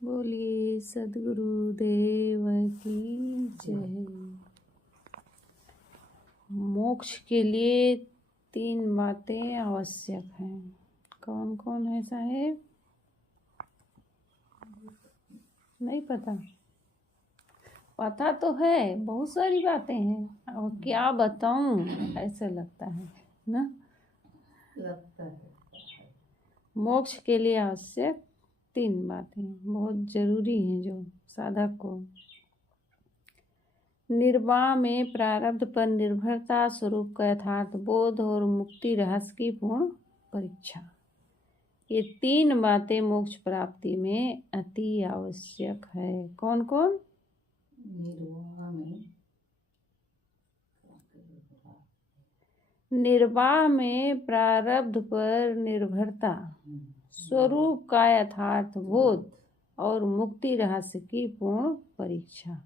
बोलिए सद्गुरु देव की जय। मोक्ष के लिए 3 बातें आवश्यक हैं। कौन कौन है साहेब? नहीं पता? पता तो है, बहुत सारी बातें हैं। अब क्या बताऊं, ऐसा लगता है ना। लगता है मोक्ष के लिए आवश्यक 3 बातें बहुत जरूरी हैं जो साधक को। निर्वाह में प्रारब्ध पर निर्भरता, स्वरूप का यथार्थ बोध और मुक्ति रहस्य की पूर्ण परीक्षा। ये 3 बातें मोक्ष प्राप्ति में अति आवश्यक है। कौन कौन? निर्वाह में प्रारब्ध पर निर्भरता, स्वरूप का यथार्थ बोध और मुक्ति रहस्य की पूर्ण परीक्षा।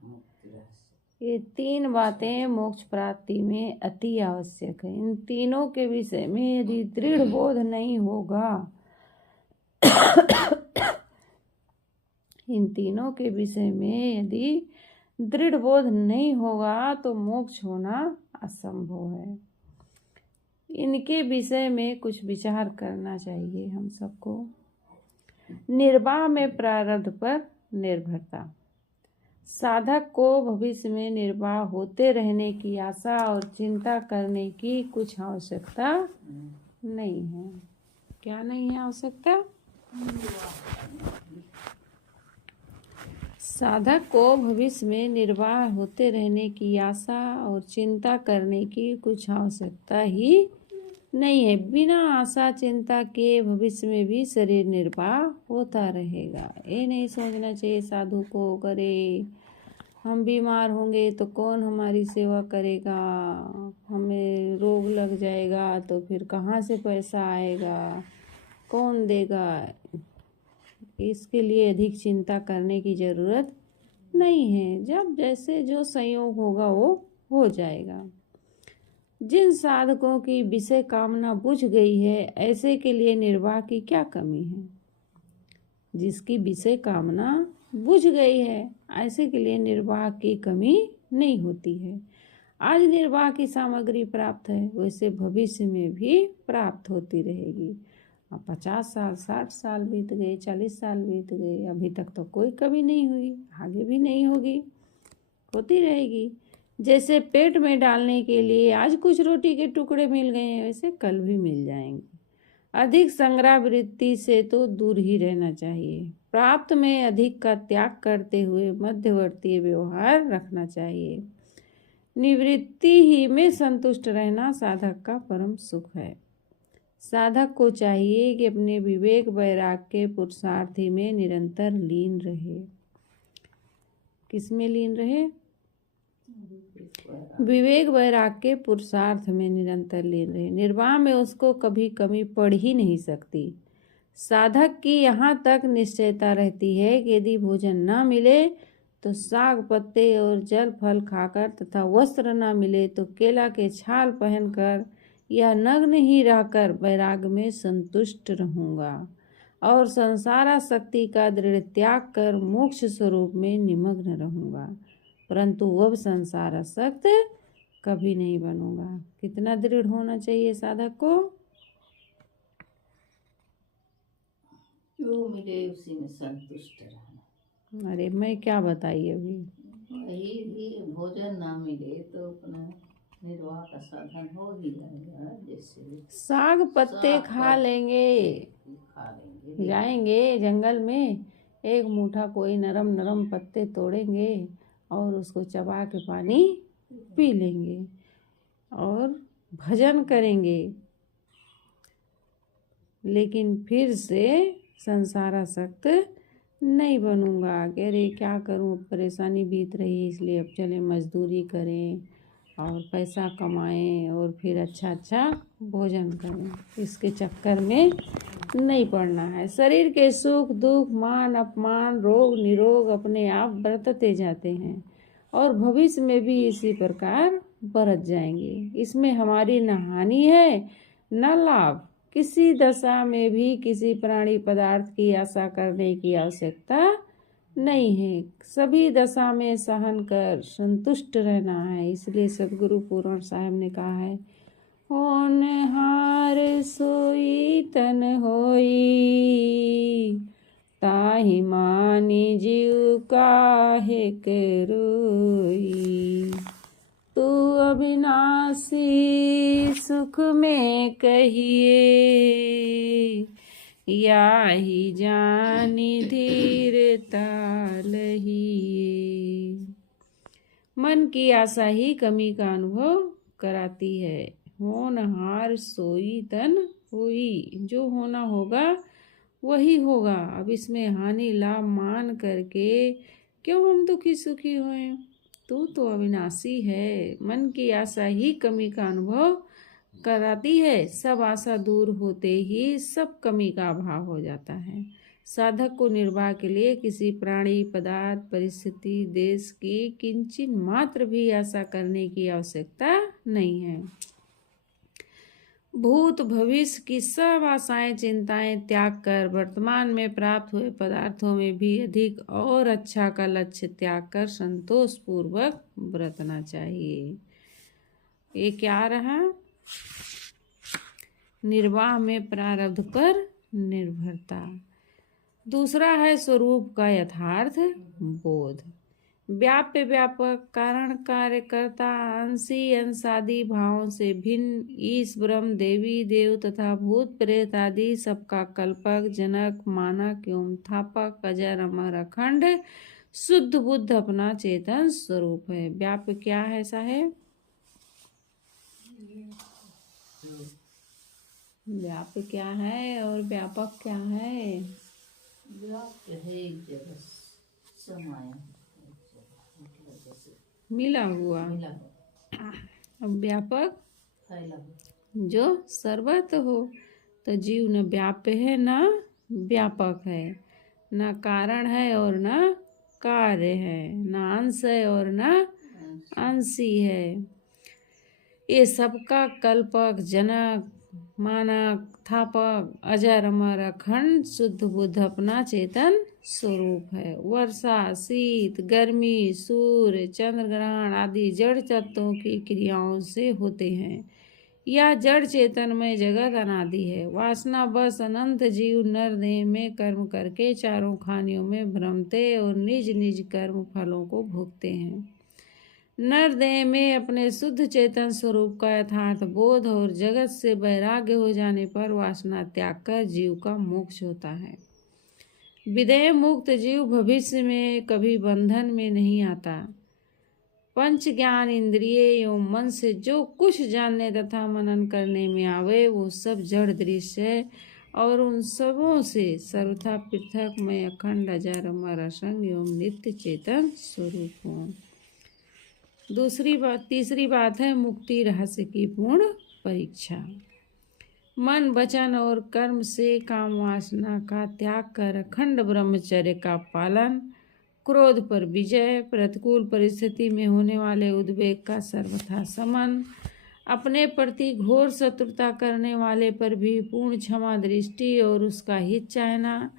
ये 3 बातें मोक्ष प्राप्ति में अति आवश्यक है। इन तीनों के विषय में यदि दृढ़ बोध नहीं होगा इन तीनों के विषय में यदि दृढ़ बोध नहीं होगा तो मोक्ष होना असंभव है। इनके विषय में कुछ विचार करना चाहिए हम सबको। निर्वाह में प्रारब्ध पर निर्भरता, साधक को भविष्य में निर्वाह होते रहने की आशा और चिंता करने की कुछ आवश्यकता नहीं है। क्या नहीं है आवश्यकता? साधक को भविष्य में निर्वाह होते रहने की आशा और चिंता करने की कुछ आवश्यकता ही नहीं है। बिना आशा चिंता के भविष्य में भी शरीर निर्वाह होता रहेगा। ये नहीं सोचना चाहिए साधु को, करे हम बीमार होंगे तो कौन हमारी सेवा करेगा, हमें रोग लग जाएगा तो फिर कहाँ से पैसा आएगा, कौन देगा। इसके लिए अधिक चिंता करने की ज़रूरत नहीं है। जब जैसे जो संयोग होगा वो हो जाएगा। जिन साधकों की विषय कामना बुझ गई है, ऐसे के लिए निर्वाह की क्या कमी है। जिसकी विषय कामना बुझ गई है, ऐसे के लिए निर्वाह की कमी नहीं होती है। आज निर्वाह की सामग्री प्राप्त है, वैसे भविष्य में भी प्राप्त होती रहेगी। 50 साल 60 साल बीत गए, 40 साल बीत गए, अभी तक तो कोई कमी नहीं हुई, आगे भी नहीं होगी, होती रहेगी। जैसे पेट में डालने के लिए आज कुछ रोटी के टुकड़े मिल गए हैं, वैसे कल भी मिल जाएंगे। अधिक संग्रह वृत्ति से तो दूर ही रहना चाहिए। प्राप्त में अधिक का त्याग करते हुए मध्यवर्ती व्यवहार रखना चाहिए। निवृत्ति ही में संतुष्ट रहना साधक का परम सुख है। साधक को चाहिए कि अपने विवेक वैराग्य के पुरुषार्थी में निरंतर लीन रहे। किसमें लीन रहे? विवेक वैराग्य के पुरुषार्थ में निरंतर लीन रहे। निर्वाह में उसको कभी कमी पड़ ही नहीं सकती। साधक की यहाँ तक निश्चयता रहती है कि यदि भोजन न मिले तो साग पत्ते और जल फल खाकर तथा वस्त्र न मिले तो केला के छाल पहनकर या नग्न ही रहकर वैराग्य में संतुष्ट रहूँगा और संसारासक्ति का दृढ़ त्याग कर मोक्ष स्वरूप में निमग्न रहूँगा, परंतु वह संसारासक्त कभी नहीं बनूंगा। कितना दृढ़ होना चाहिए साधक को? जो मिले उसी में संतुष्ट रहना। अरे मैं क्या बताइए अभी, वही भोजन ना मिले तो अपना निर्वाह का साधन हो ही जाएगा। जैसे साग पत्ते खा लेंगे, जाएंगे जंगल में, एक मुट्ठा कोई नरम नरम पत्ते तोड़ेंगे और उसको चबा के पानी पी लेंगे और भजन करेंगे, लेकिन फिर से संसारासक्त नहीं बनूंगा। कह रहे क्या करूं, परेशानी बीत रही इसलिए अब चले मजदूरी करें और पैसा कमाएं और फिर अच्छा भोजन करें। इसके चक्कर में नहीं पड़ना है। शरीर के सुख दुख मान अपमान रोग निरोग अपने आप बरतते जाते हैं और भविष्य में भी इसी प्रकार बरत जाएंगे। इसमें हमारी न हानि है न लाभ। किसी दशा में भी किसी प्राणी पदार्थ की आशा करने की आवश्यकता नहीं है। सभी दशा में सहन कर संतुष्ट रहना है। इसलिए सदगुरु पूर्ण साहब ने कहा है, होनहार सोई तन होई, ताहि मानी जीव काहे के रोई। तू अविनाशी सुख में कहिए, याहि जानी धीरता लहिए। मन की आशा ही कमी का अनुभव कराती है। होनहार सोई तन होई, जो होना होगा वही होगा। अब इसमें हानि लाभ मान करके क्यों हम दुखी सुखी होए। तू तो अविनाशी है। मन की आशा ही कमी का अनुभव कराती है। सब आशा दूर होते ही सब कमी का अभाव हो जाता है। साधक को निर्वाह के लिए किसी प्राणी, पदार्थ, परिस्थिति, देश की किंचित मात्र भी आशा करने की आवश्यकता नहीं है। भूत भविष्य की सब आशाएं चिंताएं त्याग कर वर्तमान में प्राप्त हुए पदार्थों में भी अधिक और अच्छा का लक्ष्य त्याग कर संतोष पूर्वक बरतना चाहिए। ये क्या रहा? निर्वाह में प्रारब्ध पर निर्भरता। दूसरा है स्वरूप का यथार्थ बोध। व्याप्य व्यापक कारण कार्यकर्ता अंशी अंशादि भावों से भिन्न ईश ब्रह्म देवी देव तथा भूत प्रेत आदि सबका कल्पक जनक मानक एवं थापक अजर अमर अखंड शुद्ध बुद्ध अपना चेतन स्वरूप है। व्याप्य क्या है साहेब? व्याप्य क्या है और व्यापक क्या है? व्याप्त है एक जगह समाया, मिला हुआ। अब व्यापक फैला जो सर्वत्र हो। तो जीव न व्याप्य है न व्यापक है, न कारण है और न कार्य है, न अंश है और न अंशी है। ये सबका कल्पक जनक मानक थापक अजर अमर अखंड शुद्ध बुद्ध अपना चेतन स्वरूप है। वर्षा शीत गर्मी सूर्य चंद्र ग्रहण आदि जड़ तत्वों की क्रियाओं से होते हैं। यह जड़ चेतनमय जगत अनादि है। वासना बस अनंत जीव नर देह में कर्म करके चारों खानियों में भ्रमते और निज निज कर्म फलों को भोगते हैं। नर देह में अपने शुद्ध चेतन स्वरूप का यथार्थ बोध और जगत से वैराग्य हो जाने पर वासना त्याग कर जीव का मोक्ष होता है। विदेह मुक्त जीव भविष्य में कभी बंधन में नहीं आता। पंच ज्ञान इंद्रिय एवं मन से जो कुछ जानने तथा मनन करने में आवे वो सब जड़ दृश्य है और उन सबों से सर्वथा पृथक मैं अखंड अजर अमर असंग एवं नित्य चेतन स्वरूप हूँ। तीसरी बात है मुक्ति रहस्य की पूर्ण परीक्षा। मन वचन और कर्म से काम वासना का त्याग कर अखंड ब्रह्मचर्य का पालन, क्रोध पर विजय, प्रतिकूल परिस्थिति में होने वाले उद्वेग का सर्वथा समन, अपने प्रति घोर शत्रुता करने वाले पर भी पूर्ण क्षमा दृष्टि और उसका हित चाहना,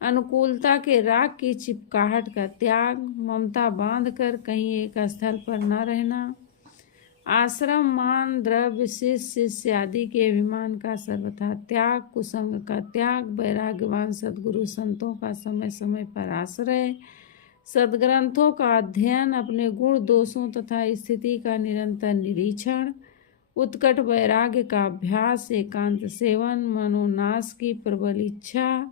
अनुकूलता के राग की चिपकाहट का त्याग, ममता बांध कर कहीं एक स्थल पर न रहना, आश्रम मान द्रव्य शिष्य आदि के अभिमान का सर्वथा त्याग, कुसंग का त्याग, वैराग्यवान सद्गुरु संतों का समय समय पर आश्रय, सद्ग्रंथों का अध्ययन, अपने गुण दोषों तथा स्थिति का निरंतर निरीक्षण, उत्कट वैराग्य का अभ्यास, एकांत सेवन, मनोनाश की प्रबल इच्छा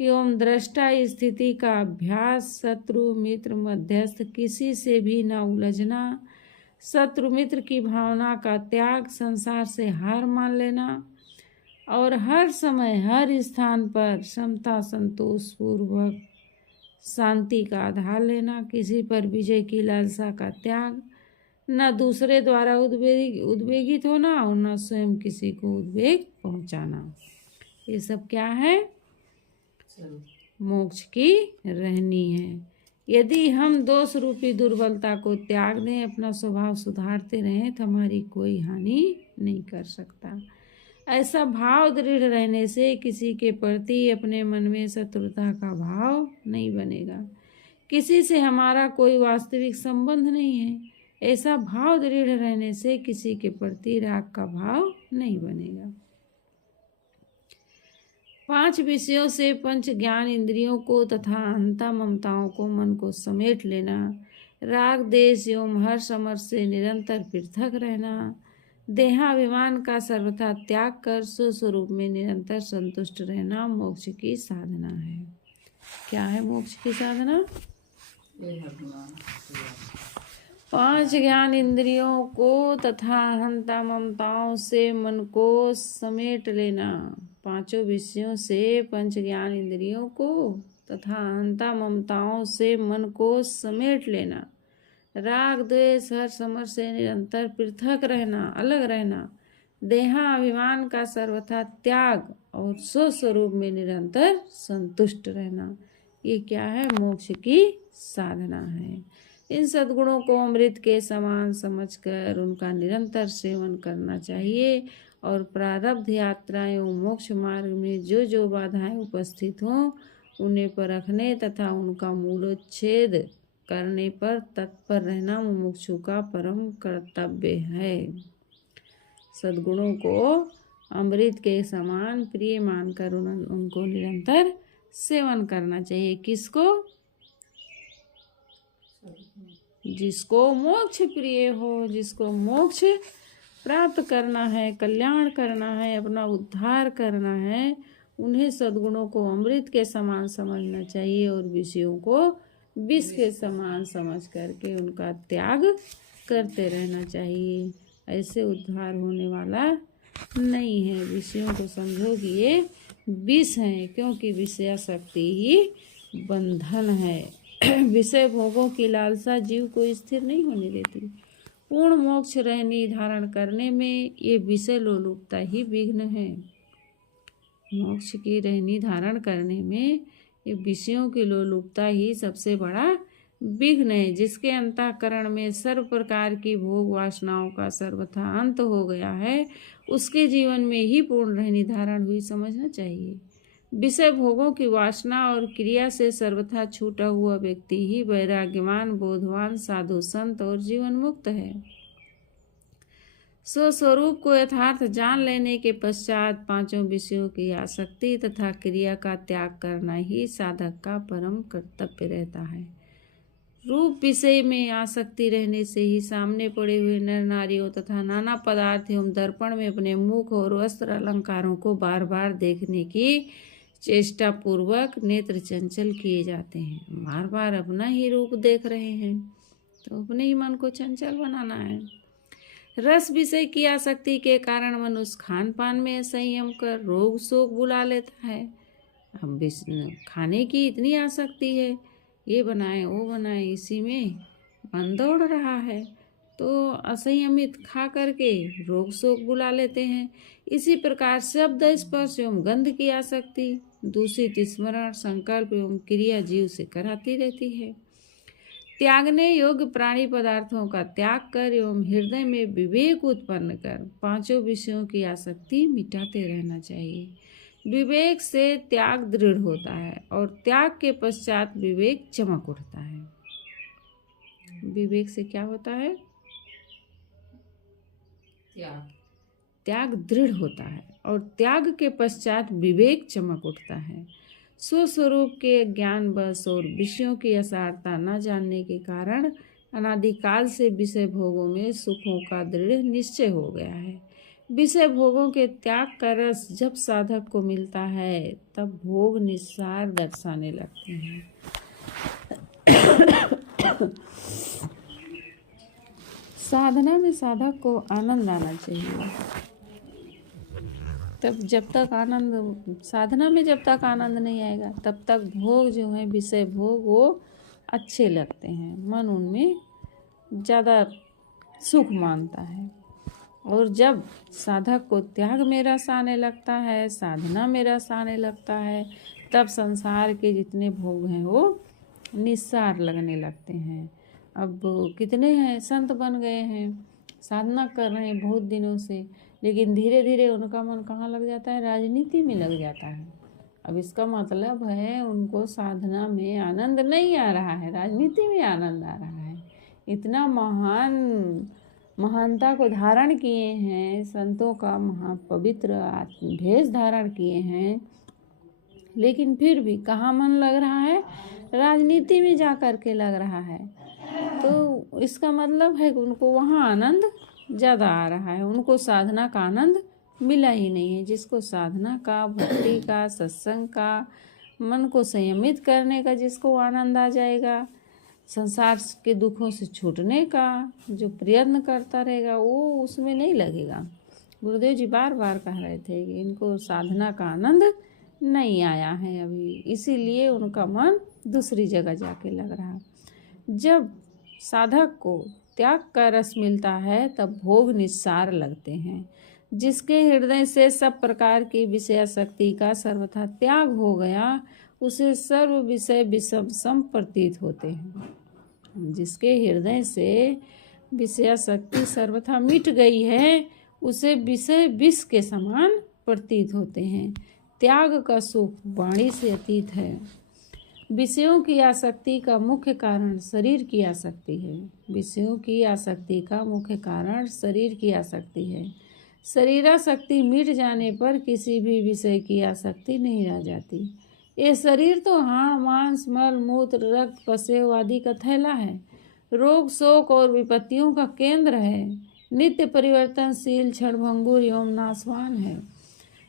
एवं दृष्टा स्थिति का अभ्यास, शत्रु मित्र मध्यस्थ किसी से भी न उलझना, शत्रु मित्र की भावना का त्याग, संसार से हार मान लेना और हर समय हर स्थान पर समता संतोष पूर्वक शांति का आधार लेना, किसी पर विजय की लालसा का त्याग, न दूसरे द्वारा उद्वेगित होना और न स्वयं किसी को उद्वेग पहुंचाना। ये सब क्या है? मोक्ष की रहनी है। यदि हम दोष रूपी दुर्बलता को त्याग दें, अपना स्वभाव सुधारते रहें तो हमारी कोई हानि नहीं कर सकता। ऐसा भाव दृढ़ रहने से किसी के प्रति अपने मन में शत्रुता का भाव नहीं बनेगा। किसी से हमारा कोई वास्तविक संबंध नहीं है। ऐसा भाव दृढ़ रहने से किसी के प्रति राग का भाव नहीं बनेगा। 5 विषयों से पंच ज्ञान इंद्रियों को तथा अहंता ममताओं को मन को समेट लेना, राग देश एवं हर्ष अमर्ष से निरंतर पृथक रहना, देहाभिमान का सर्वथा त्याग कर स्वस्वरूप में निरंतर संतुष्ट रहना मोक्ष की साधना है। क्या है मोक्ष की साधना? 5 ज्ञान इंद्रियों को तथा अहंता ममताओं से मन को समेट लेना। 5 विषयों से पंच ज्ञान इंद्रियों को तथा अहंता ममताओं से मन को समेट लेना, राग द्वेष हर्ष अमर्ष से निरंतर पृथक रहना, अलग रहना, देहाभिमान का सर्वथा त्याग और स्वस्वरूप में निरंतर संतुष्ट रहना, ये क्या है? मोक्ष की साधना है। इन सद्गुणों को अमृत के समान समझकर उनका निरंतर सेवन करना चाहिए और प्रारब्ध यात्रा एवं मोक्ष मार्ग में जो जो बाधाएं उपस्थित हों उन्हें परखने तथा उनका मूलोच्छेद करने पर तत्पर रहना मुमुक्षु का परम कर्तव्य है। सद्गुणों को अमृत के समान प्रिय मानकर उनको निरंतर सेवन करना चाहिए। किसको? जिसको मोक्ष प्रिय हो, जिसको मोक्ष प्राप्त करना है, कल्याण करना है, अपना उद्धार करना है, उन्हें सद्गुणों को अमृत के समान समझना चाहिए और विषयों को विष के समान समझ करके उनका त्याग करते रहना चाहिए। ऐसे उद्धार होने वाला नहीं है। विषयों को समझो कि ये विष हैं, क्योंकि विषयासक्ति ही बंधन है। विषय भोगों की लालसा जीव को स्थिर नहीं होने देती। पूर्ण मोक्ष रहनी धारण करने में ये विषय लोलुपता ही विघ्न है। मोक्ष की रहनी धारण करने में ये विषयों की लोलुपता ही सबसे बड़ा विघ्न है। जिसके अंतःकरण में सर्व प्रकार की भोग वासनाओं का सर्वथा अंत हो गया है, उसके जीवन में ही पूर्ण रहनी धारण हुई समझना चाहिए। विषय भोगों की वासना और क्रिया से सर्वथा छूटा हुआ व्यक्ति ही वैराग्यवान, बोधवान, साधु संत और जीवन मुक्त है। स्वस्वरूप को यथार्थ जान लेने के पश्चात 5 विषयों की आसक्ति तथा क्रिया का त्याग करना ही साधक का परम कर्तव्य रहता है। रूप विषय में आसक्ति रहने से ही सामने पड़े हुए नर नारियों तथा नाना पदार्थ एवं दर्पण में अपने मुख और वस्त्र अलंकारों को बार बार देखने की चेष्टा पूर्वक नेत्र चंचल किए जाते हैं। बार बार अपना ही रूप देख रहे हैं तो अपने ही मन को चंचल बनाना है। रस विषय की आसक्ति के कारण मनुष्य खान पान में संयम कर रोग शोक बुला लेता है। अब खाने की इतनी आसक्ति है, ये बनाए वो बनाए, इसी में मन दौड़ रहा है तो असंयमित खा करके रोग शोक बुला लेते हैं। इसी प्रकार शब्द स्पर्श एवं गंध की आसक्ति दूषित स्मरण संकल्प एवं क्रिया जीव से कराती रहती है। त्यागने योग्य प्राणी पदार्थों का त्याग कर एवं हृदय में विवेक उत्पन्न कर 5 विषयों की आसक्ति मिटाते रहना चाहिए। विवेक से त्याग दृढ़ होता है और त्याग के पश्चात विवेक चमक उठता है। विवेक से क्या होता है? त्याग दृढ़ होता है और त्याग के पश्चात विवेक चमक उठता है। स्वस्वरूप के ज्ञान बस और विषयों की असारता न जानने के कारण अनादिकाल से विषय भोगों में सुखों का दृढ़ निश्चय हो गया है। विषय भोगों के त्याग का रस जब साधक को मिलता है तब भोग निस्सार दर्शाने लगते हैं। साधना में साधक को आनंद आना चाहिए। तब जब तक आनंद, साधना में जब तक आनंद नहीं आएगा तब तक भोग जो है विषय भोग वो अच्छे लगते हैं, मन उनमें ज़्यादा सुख मानता है। और जब साधक को त्याग में रस आने लगता है, साधना में रस आने लगता है, तब संसार के जितने भोग हैं वो निस्सार लगने लगते हैं। अब कितने हैं संत बन गए हैं, साधना कर रहे हैं बहुत दिनों से, लेकिन धीरे धीरे उनका मन कहाँ लग जाता है? राजनीति में लग जाता है। अब इसका मतलब है उनको साधना में आनंद नहीं आ रहा है, राजनीति में आनंद आ रहा है। इतना महानता को धारण किए हैं, संतों का महापवित्र भेष धारण किए हैं, लेकिन फिर भी कहाँ मन लग रहा है? राजनीति में जा कर के लग रहा है। तो इसका मतलब है कि उनको वहाँ आनंद ज़्यादा आ रहा है, उनको साधना का आनंद मिला ही नहीं है। जिसको साधना का, भक्ति का, सत्संग का, मन को संयमित करने का जिसको आनंद आ जाएगा, संसार के दुखों से छूटने का जो प्रयत्न करता रहेगा, वो उसमें नहीं लगेगा। गुरुदेव जी बार बार कह रहे थे कि इनको साधना का आनंद नहीं आया है अभी, इसीलिए उनका मन दूसरी जगह जाके लग रहा। जब साधक को त्याग का रस मिलता है तब भोग निस्सार लगते हैं। जिसके हृदय से सब प्रकार की विषयासक्ति का सर्वथा त्याग हो गया, उसे सर्व विषय विषम सम प्रतीत होते हैं। जिसके हृदय से विषयासक्ति सर्वथा मिट गई है, उसे विषय विष के समान प्रतीत होते हैं। त्याग का सुख वाणी से अतीत है। विषयों की आसक्ति का मुख्य कारण शरीर की आसक्ति है। विषयों की आसक्ति का मुख्य कारण शरीर की आसक्ति है। शरीरासक्ति मिट जाने पर किसी भी विषय की आसक्ति नहीं रह जाती। ये शरीर तो हाड़ मांस मल मूत्र रक्त पसेव आदि का थैला है, रोग शोक और विपत्तियों का केंद्र है, नित्य परिवर्तनशील क्षणभंगुर एवं नाशवान है।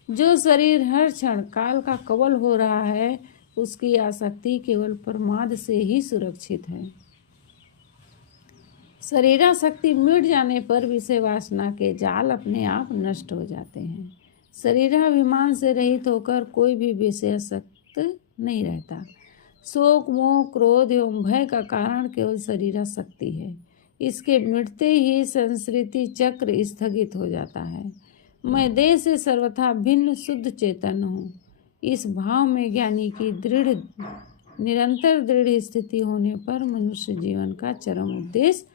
जो शरीर हर क्षण काल का कवल हो रहा है, उसकी आसक्ति केवल प्रमाद से ही सुरक्षित है। शरीरासक्ति मिट जाने पर विषय वासना के जाल अपने आप नष्ट हो जाते हैं। शरीराभिमान से रहित होकर कोई भी विषयासक्त नहीं रहता। शोक मोह क्रोध एवं भय का कारण केवल शरीरासक्ति है। इसके मिटते ही संस्कृति चक्र स्थगित हो जाता है। मैं देह से सर्वथा भिन्न शुद्ध चेतन हूँ। इस भाव में ज्ञानी की निरंतर दृढ़ स्थिति होने पर मनुष्य जीवन का चरम उद्देश्य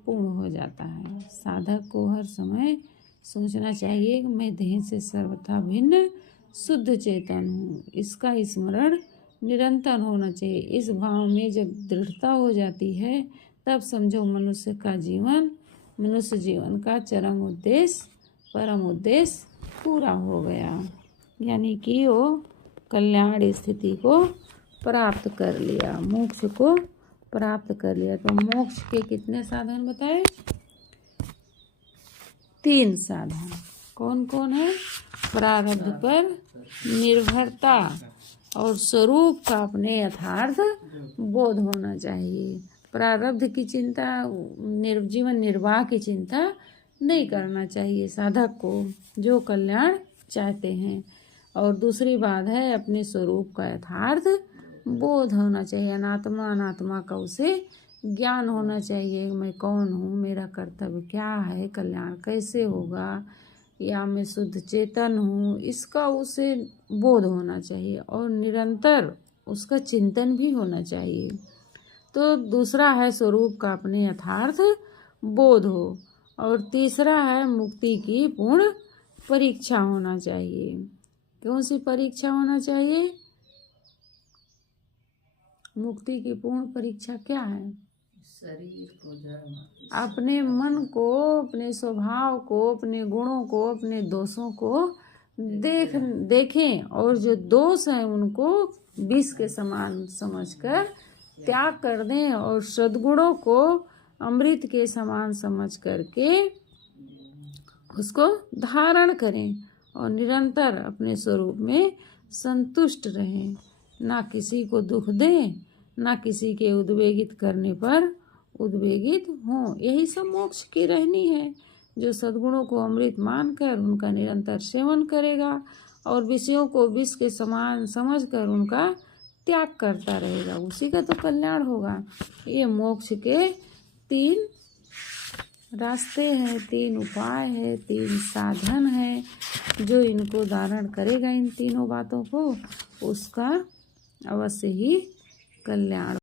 पूर्ण हो जाता है। साधक को हर समय सोचना चाहिए कि मैं देह से सर्वथा भिन्न शुद्ध चेतन हूँ। इसका स्मरण निरंतर होना चाहिए। इस भाव में जब दृढ़ता हो जाती है, तब समझो मनुष्य जीवन का चरम उद्देश्य, परम उद्देश्य पूरा हो गया। यानी कि वो कल्याण स्थिति को प्राप्त कर लिया, मोक्ष को प्राप्त कर लिया। तो मोक्ष के कितने साधन बताए? 3 साधन। कौन कौन है? प्रारब्ध पर निर्भरता और स्वरूप का अपने यथार्थ बोध होना चाहिए। प्रारब्ध की चिंता, जीवन निर्वाह की चिंता नहीं करना चाहिए साधक को, जो कल्याण चाहते हैं। और दूसरी बात है, अपने स्वरूप का यथार्थ बोध होना चाहिए। अनात्मा का उसे ज्ञान होना चाहिए। मैं कौन हूँ, मेरा कर्तव्य क्या है, कल्याण कैसे होगा, या मैं शुद्ध चेतन हूँ, इसका उसे बोध होना चाहिए। और निरंतर उसका चिंतन भी होना चाहिए। तो दूसरा है स्वरूप का अपने यथार्थ बोध हो। और तीसरा है मुक्ति की पूर्ण परीक्षा होना चाहिए। कौन सी परीक्षा होना चाहिए? मुक्ति की पूर्ण परीक्षा क्या है? शरीर को अपने मन को, अपने स्वभाव को, अपने गुणों को, अपने दोषों को देखें और जो दोष हैं उनको विष के समान समझकर त्याग कर दें और सद्गुणों को अमृत के समान समझ करके उसको धारण करें और निरंतर अपने स्वरूप में संतुष्ट रहें। ना किसी को दुख दें, ना किसी के उद्वेगित करने पर उद्वेगित हों। यही सब मोक्ष की रहनी है। जो सद्गुणों को अमृत मानकर उनका निरंतर सेवन करेगा और विषयों को विष के समान समझकर उनका त्याग करता रहेगा, उसी का तो कल्याण होगा। ये मोक्ष के 3 रास्ते हैं, 3 उपाय है, 3 साधन है। जो इनको धारण करेगा इन तीनों बातों को, उसका अवश्य ही कल्याण